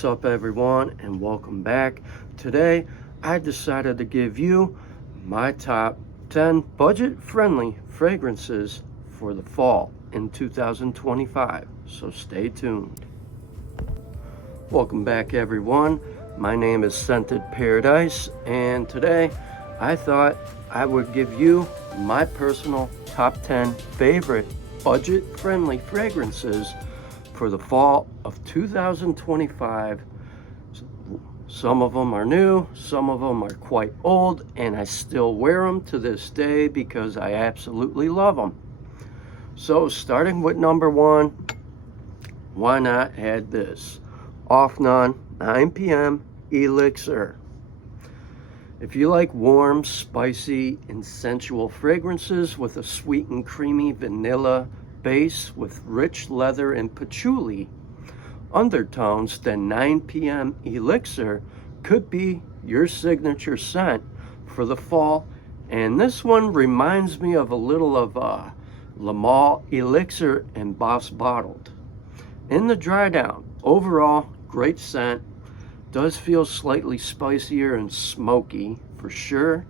What's up everyone, and welcome back. Today I decided to give you my top 10 budget-friendly fragrances for the fall in 2025, so stay tuned. Welcome back everyone. My name is Scented Paradise, and today I thought I would give you my personal top 10 favorite budget-friendly fragrances for the fall of 2025. Some of them are new, some of them are quite old, and I still wear them to this day because I absolutely love them. So starting with number one, why not add this? Afnan 9 p.m. Elixir. If you like warm, spicy, and sensual fragrances with a sweet and creamy vanilla base with rich leather and patchouli undertones, then 9 p.m. Elixir could be your signature scent for the fall. And this one reminds me of a little of Le Male Elixir embossed bottled. In the dry down, overall great scent. Does feel slightly spicier and smoky for sure.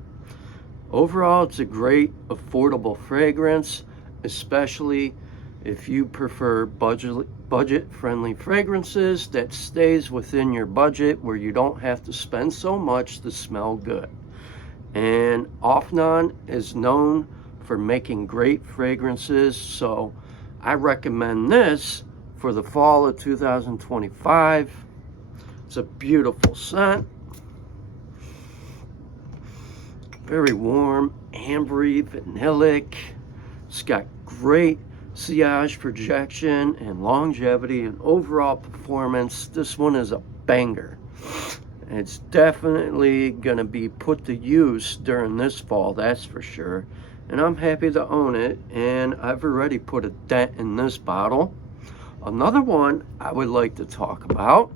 Overall, it's a great affordable fragrance, especially if you prefer budget-friendly fragrances that stays within your budget where you don't have to spend so much to smell good. And Afnan is known for making great fragrances, so I recommend this for the fall of 2025. It's a beautiful scent. Very warm, ambery, vanillic. It's got great sillage projection and longevity and overall performance. This one is a banger. It's definitely gonna be put to use during this fall, that's for sure. And I'm happy to own it, and I've already put a dent in this bottle. Another one I would like to talk about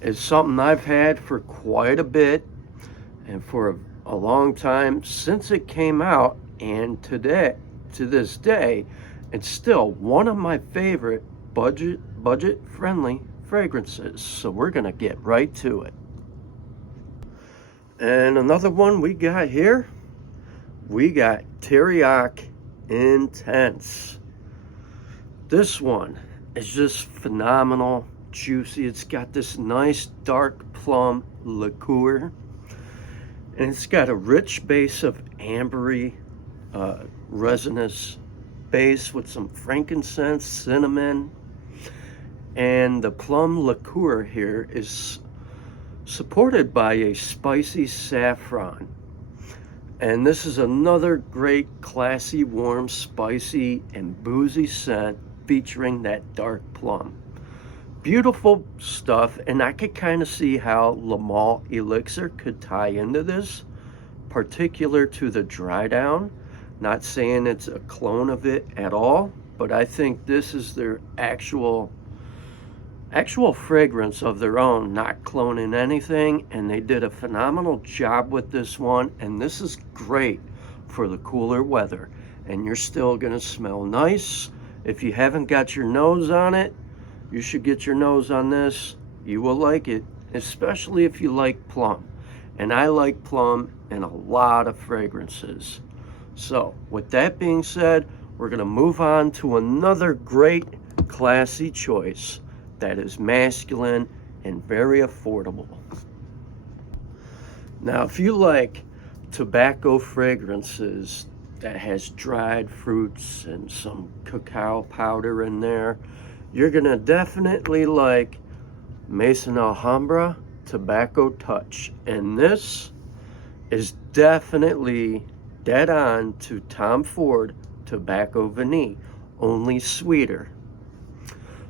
is something I've had for quite a bit and for a long time since it came out, and to this day it's still one of my favorite budget friendly fragrances. So we're gonna get right to it. And another one we got here, we got Teriaq Intense. This one is just phenomenal, juicy. It's got this nice dark plum liqueur, and it's got a rich base of ambery, resinous base with some frankincense, cinnamon, and the plum liqueur here is supported by a spicy saffron. And this is another great, classy, warm, spicy, and boozy scent featuring that dark plum. Beautiful stuff, and I could kind of see how Le Male Elixir could tie into this, particular to the dry down. Not saying it's a clone of it at all, but I think this is their actual fragrance of their own, not cloning anything, and they did a phenomenal job with this one. And this is great for the cooler weather, and you're still gonna smell nice. If you haven't got your nose on it, you should get your nose on this. You will like it, especially if you like plum. And I like plum in a lot of fragrances. So with that being said, we're gonna move on to another great classy choice that is masculine and very affordable. Now, if you like tobacco fragrances that has dried fruits and some cacao powder in there, you're gonna definitely like Maison Alhambra Tobacco Touch. And this is definitely dead on to Tom Ford Tobacco Vanille, only sweeter.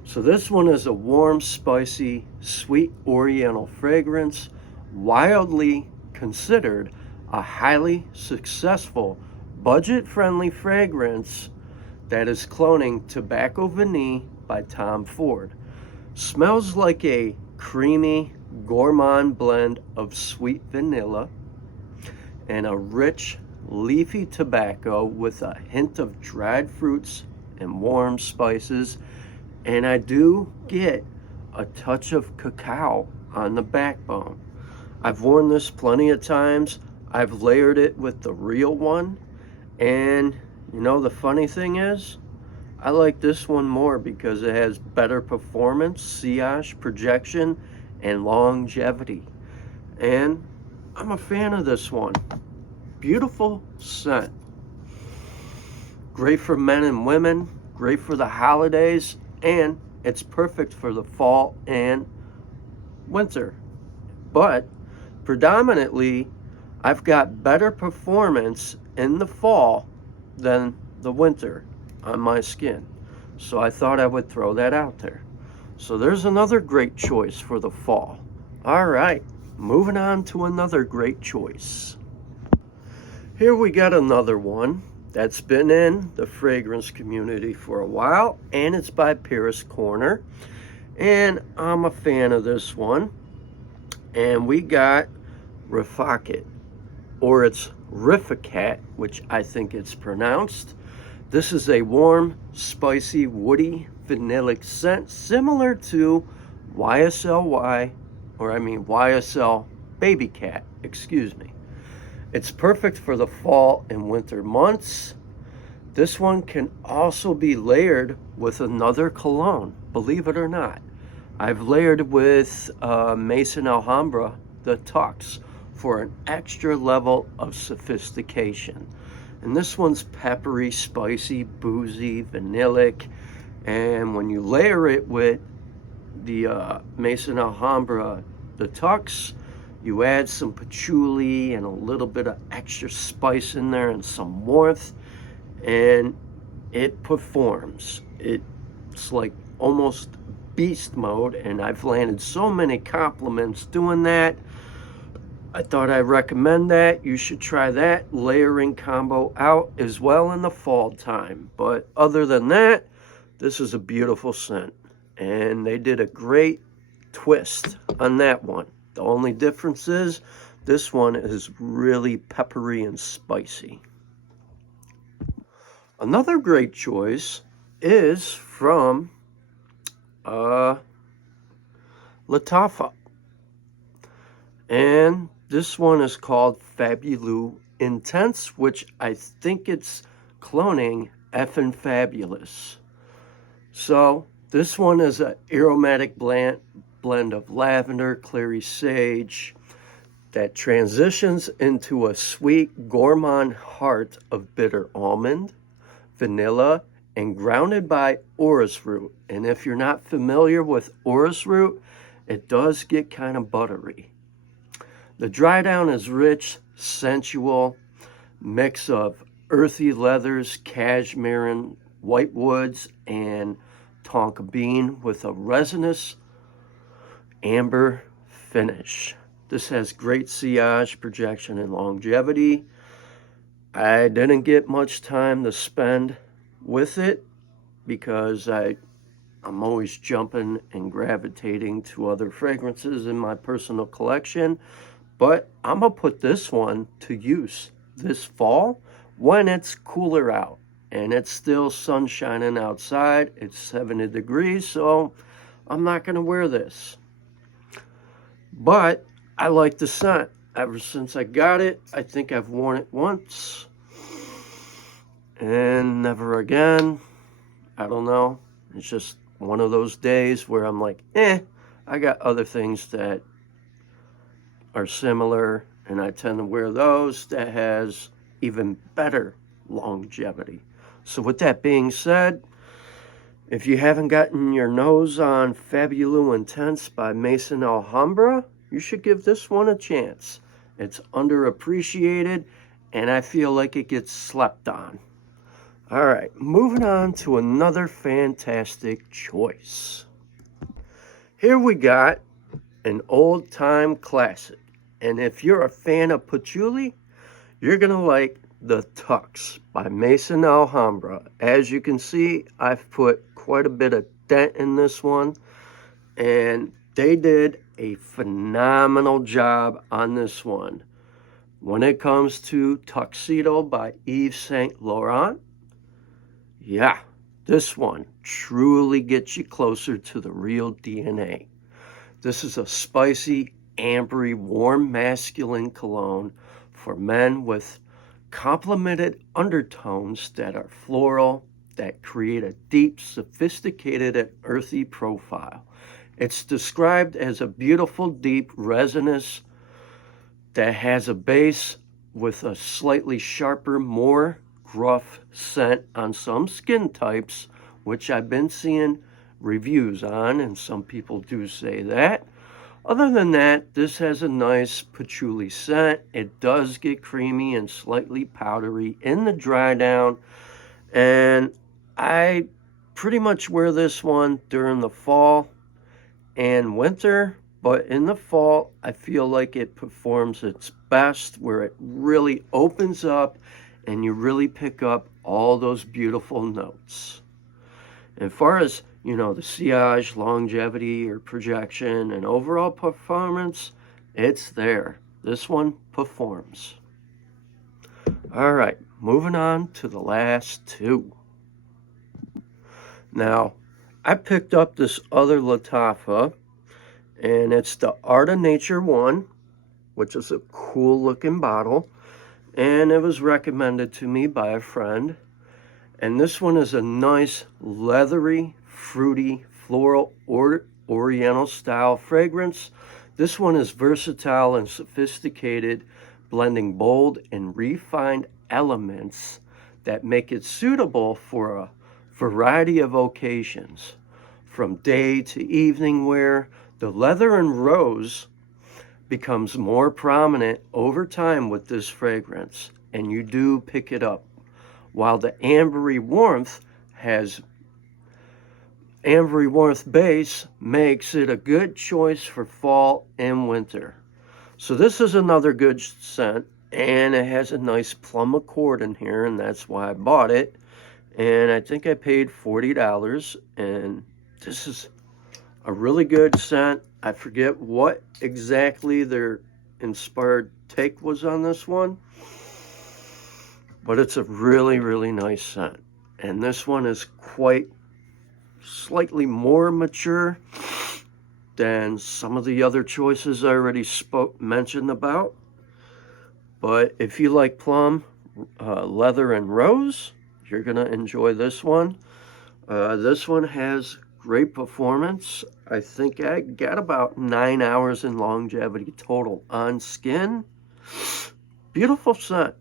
So this one is a warm, spicy, sweet oriental fragrance, wildly considered a highly successful budget-friendly fragrance that is cloning Tobacco Vanille by Tom Ford. Smells like a creamy, gourmand blend of sweet vanilla and a rich, leafy tobacco with a hint of dried fruits and warm spices. And I do get a touch of cacao on the backbone. I've worn this plenty of times. I've layered it with the real one, and you know the funny thing is, I like this one more because it has better performance, sillage, projection, and longevity. And I'm a fan of this one. Beautiful scent. Great for men and women, great for the holidays, and it's perfect for the fall and winter. But predominantly, I've got better performance in the fall than the winter on my skin. So I thought I would throw that out there. So there's another great choice for the fall. All right, moving on to another great choice. Here we got another one that's been in the fragrance community for a while, and it's by Paris Corner. And I'm a fan of this one. And we got Rifiqaat, or it's Rifiqaat, which I think it's pronounced. This is a warm, spicy, woody, vanillic scent similar to YSL Baby Cat, excuse me. It's perfect for the fall and winter months. This one can also be layered with another cologne, believe it or not. I've layered with Maison Alhambra The Tux for an extra level of sophistication. And this one's peppery, spicy, boozy, vanillic. And when you layer it with the Maison Alhambra The Tux, you add some patchouli and a little bit of extra spice in there and some warmth, and it performs. It's like almost beast mode, and I've landed so many compliments doing that. I thought I'd recommend that. You should try that layering combo out as well in the fall time. But other than that, this is a beautiful scent, and they did a great twist on that one. The only difference is this one is really peppery and spicy. Another great choice is from Lattafa, and this one is called Fabulo Intense, which I think it's cloning Effin' Fabulous. So this one is an aromatic blend of lavender, clary sage that transitions into a sweet gourmand heart of bitter almond, vanilla, and grounded by orris root. And if you're not familiar with orris root, it does get kind of buttery. The dry down is rich, sensual, mix of earthy leathers, cashmere, white woods, and tonka bean with a resinous amber finish. This has great sillage, projection, and longevity. I didn't get much time to spend with it because I'm always jumping and gravitating to other fragrances in my personal collection. But I'm going to put this one to use this fall when it's cooler out. And it's still sun shining outside. It's 70 degrees, so I'm not going to wear this. But I like the scent. Ever since I got it, I think I've worn it once. And never again. I don't know. It's just one of those days where I'm like, I got other things that are similar, and I tend to wear those that has even better longevity. So with that being said, if you haven't gotten your nose on Fabulo Intense by Maison Alhambra, you should give this one a chance. It's underappreciated, and I feel like it gets slept on. All right, moving on to another fantastic choice. Here we got an old-time classic. And if you're a fan of patchouli, you're going to like The Tux by Maison Alhambra. As you can see, I've put quite a bit of dent in this one. And they did a phenomenal job on this one. When it comes to Tuxedo by Yves Saint Laurent, yeah, This one truly gets you closer to the real DNA. This is a spicy, ambery, warm masculine cologne for men with complemented undertones that are floral, that create a deep, sophisticated, and earthy profile. It's described as a beautiful, deep, resinous that has a base with a slightly sharper, more gruff scent on some skin types, which I've been seeing reviews on, and some people do say that. Other than that, this has a nice patchouli scent. It does get creamy and slightly powdery in the dry down, and I pretty much wear this one during the fall and winter, but in the fall, I feel like it performs its best where it really opens up and you really pick up all those beautiful notes. As far as, the sillage, longevity, or projection, and overall performance, it's there. This one performs. All right, moving on to the last two. Now, I picked up this other Lataffa, and it's the Art of Nature one, which is a cool looking bottle, and it was recommended to me by a friend. And this one is a nice leathery, fruity, floral, oriental style fragrance. This one is versatile and sophisticated, blending bold and refined elements that make it suitable for a variety of occasions. From day to evening wear, the leather and rose becomes more prominent over time with this fragrance, and you do pick it up. While the ambery warmth base makes it a good choice for fall and winter. So this is another good scent, and it has a nice plum accord in here, and that's why I bought it. And I think I paid $40, and this is a really good scent. I forget what exactly their inspired take was on this one, but it's a really, really nice scent. And this one is quite slightly more mature than some of the other choices I already mentioned about. But if you like plum, leather, and rose, you're going to enjoy this one. This one has great performance. I think I got about 9 hours in longevity total on skin. Beautiful scent.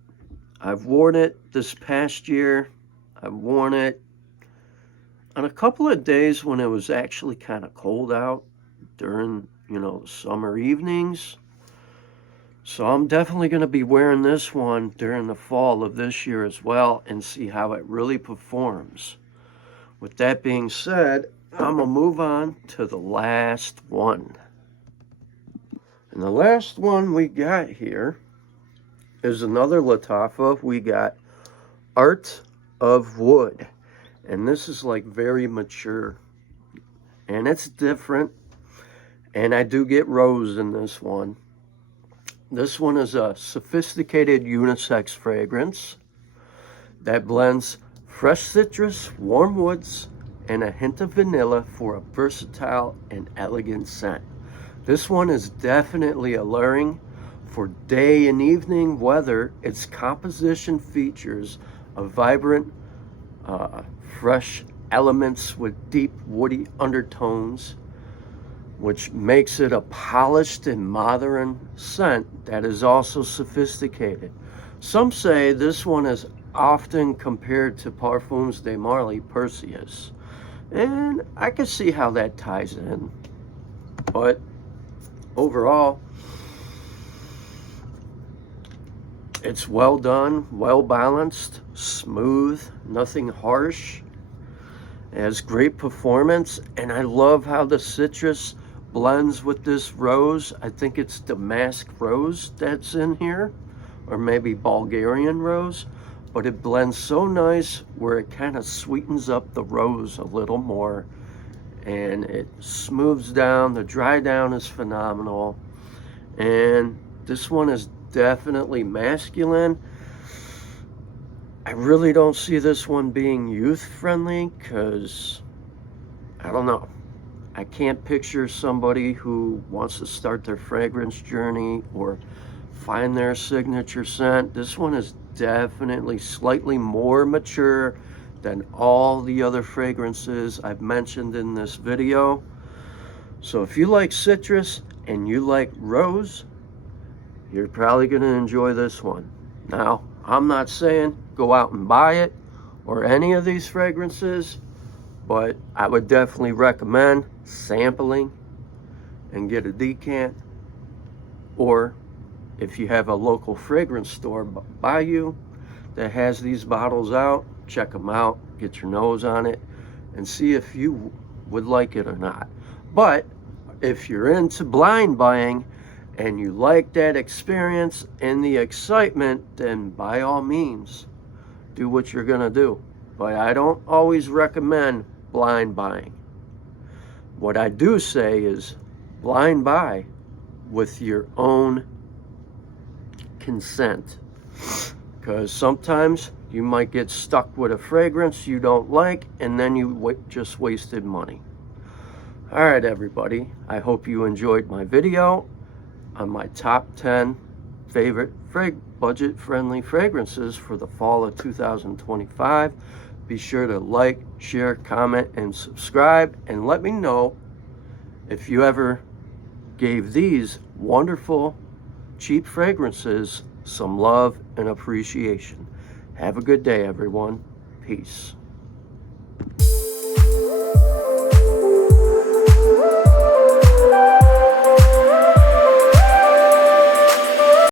I've worn it this past year. I've worn it on a couple of days when it was actually kind of cold out during, summer evenings. So I'm definitely going to be wearing this one during the fall of this year as well and see how it really performs. With that being said, I'm going to move on to the last one. And the last one we got here is another Lataffa. We got Art of Wood. And this is like very mature. And it's different. And I do get rose in this one. This one is a sophisticated unisex fragrance that blends fresh citrus, warm woods, and a hint of vanilla for a versatile and elegant scent. This one is definitely alluring for day and evening weather. Its composition features a vibrant, fresh elements with deep woody undertones, which makes it a polished and modern scent that is also sophisticated. Some say this one is often compared to Parfums de Marly Perseus, and I can see how that ties in. But overall, it's well done, well balanced, smooth, nothing harsh. It has great performance, and I love how the citrus blends with this rose. I think it's damask rose that's in here, or maybe Bulgarian rose, but it blends so nice where it kind of sweetens up the rose a little more, and it smooths down. The dry down is phenomenal, and this one is definitely masculine. I really don't see this one being youth friendly because, I don't know. I can't picture somebody who wants to start their fragrance journey or find their signature scent. This one is definitely slightly more mature than all the other fragrances I've mentioned in this video. So if you like citrus and you like rose, you're probably going to enjoy this one. Now, I'm not saying go out and buy it or any of these fragrances, but I would definitely recommend sampling and get a decant, or if you have a local fragrance store by you that has these bottles out, check them out, get your nose on it, and see if you would like it or not. But if you're into blind buying and you like that experience and the excitement, then by all means, do what you're gonna do. But I don't always recommend blind buying. What I do say is blind buy with your own consent, because sometimes you might get stuck with a fragrance you don't like and then you just wasted money. All right, everybody, I hope you enjoyed my video on my top 10 favorite budget-friendly fragrances for the fall of 2025. Be sure to like, share, comment, and subscribe, and let me know if you ever gave these wonderful, cheap fragrances some love and appreciation. Have a good day, everyone. Peace.